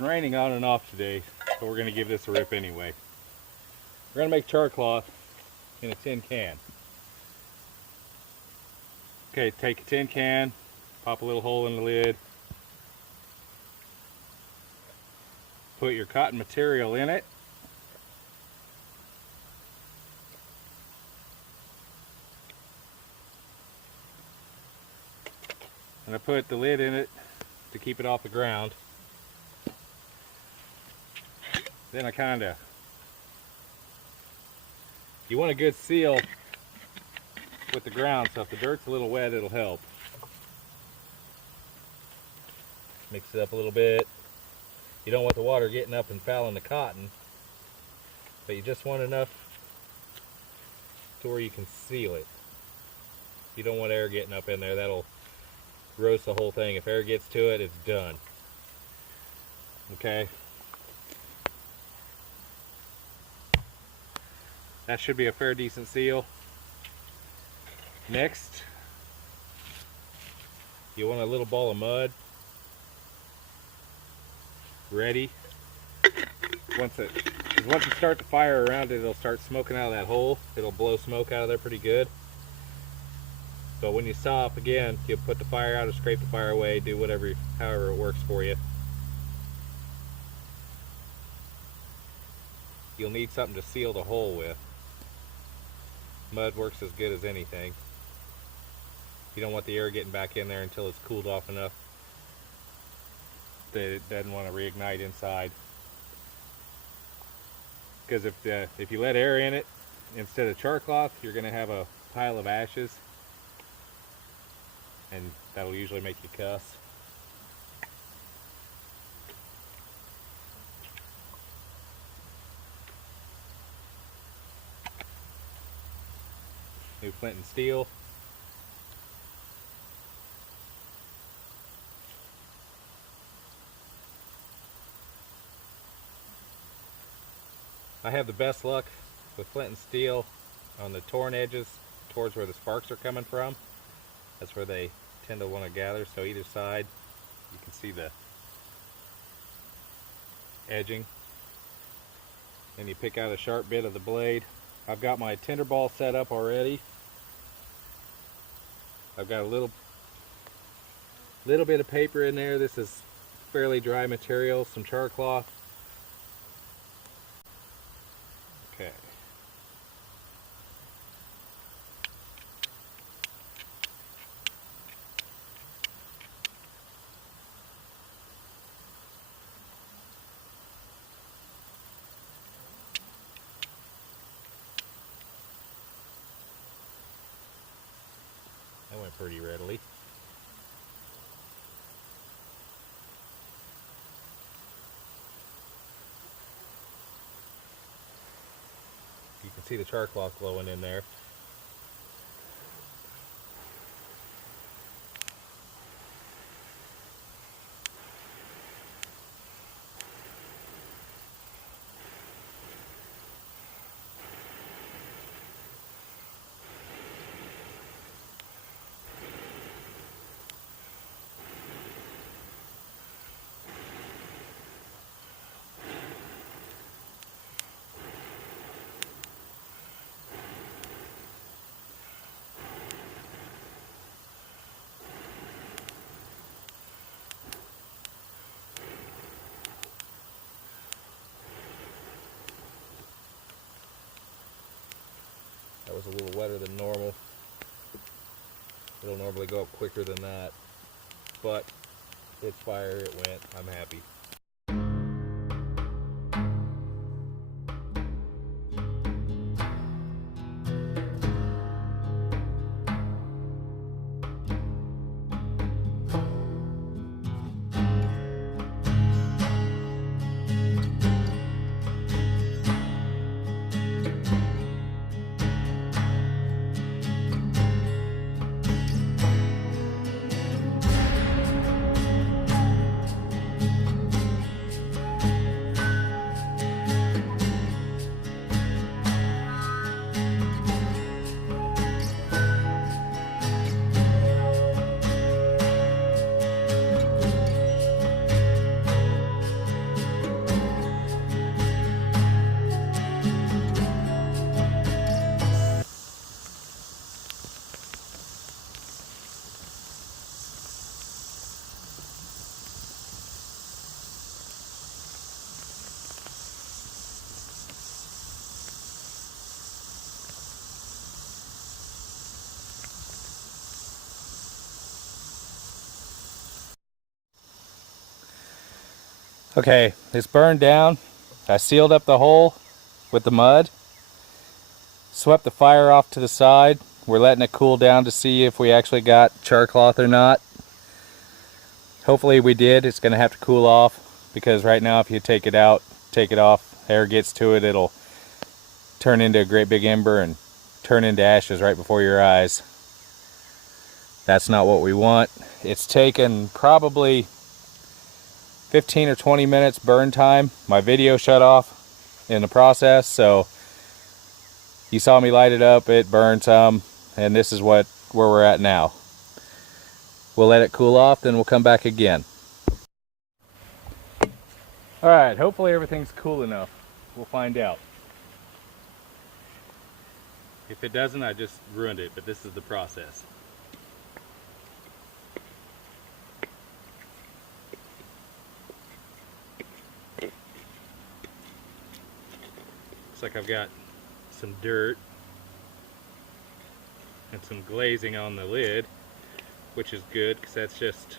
been raining on and off today, but we're going to give this a rip anyway. We're going to make charcloth in a tin can. Okay, take a tin can, pop a little hole in the lid, put your cotton material in it, and I put the lid in it to keep it off the ground. Then you want a good seal with the ground, so if the dirt's a little wet, it'll help. Mix it up a little bit. You don't want the water getting up and fouling the cotton, but you just want enough to where you can seal it. You don't want air getting up in there, that'll roast the whole thing. If air gets to it, it's done. Okay. That should be a fair decent seal. Next, you want a little ball of mud ready. Once you start the fire around it, it'll start smoking out of that hole. It'll blow smoke out of there pretty good. But when you stop, again, you put the fire out or scrape the fire away, do however it works for you. You'll need something to seal the hole with. Mud works as good as anything. You don't want the air getting back in there until it's cooled off enough that it doesn't want to reignite inside. Because if you let air in it instead of charcloth, you're going to have a pile of ashes, and that'll usually make you cuss. New flint and steel. I have the best luck with flint and steel on the torn edges towards where the sparks are coming from. That's where they tend to want to gather, so either side you can see the edging. And you pick out a sharp bit of the blade. I've got my tinder ball set up already. I've got a little bit of paper in there. This is fairly dry material, some charcloth. Okay. That went pretty readily. You can see the charcloth glowing in there. That was a little wetter than normal. It'll normally go up quicker than that, but it's fire, it went, I'm happy. Okay, it's burned down. I sealed up the hole with the mud, swept the fire off to the side. We're letting it cool down to see if we actually got charcloth or not. Hopefully we did. It's going to have to cool off because right now if you take it out, take it off, air gets to it, it'll turn into a great big ember and turn into ashes right before your eyes. That's not what we want. It's taken probably 15 or 20 minutes burn time. My video shut off in the process, so you saw me light it up, it burned some, and this is where we're at now. We'll let it cool off, then we'll come back again. Alright, hopefully everything's cool enough. We'll find out. If it doesn't, I just ruined it, but this is the process. Looks like I've got some dirt and some glazing on the lid, which is good because that's just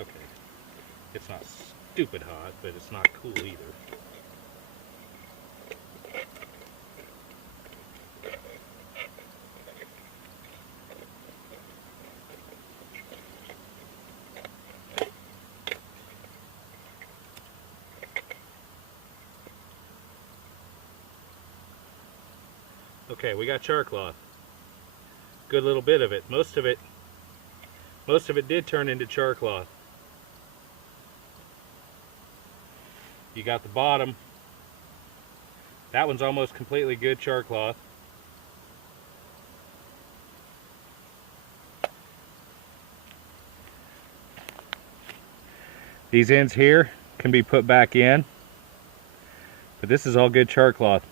okay. It's not stupid hot, but it's not cool either. Okay, we got charcloth. Good little bit of it. Most of it did turn into charcloth. You got the bottom. That one's almost completely good charcloth. These ends here can be put back in, but this is all good charcloth.